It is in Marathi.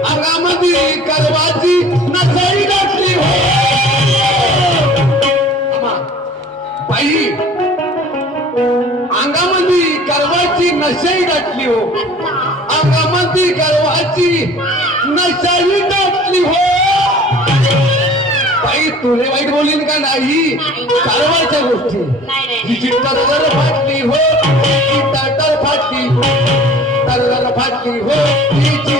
अंगामध्ये करवाची नसाई घातली हो बाई, अंगामध्ये करवाची नशाई घातली हो, अंगामध्ये करवाची नशाई घातली हो बाई. तुले वाईट बोलीन का नाही? करवाच्या गोष्टी तिची टक्कर फाटली हो, ती टाटर फाटली, तलवार फाटली हो, तिची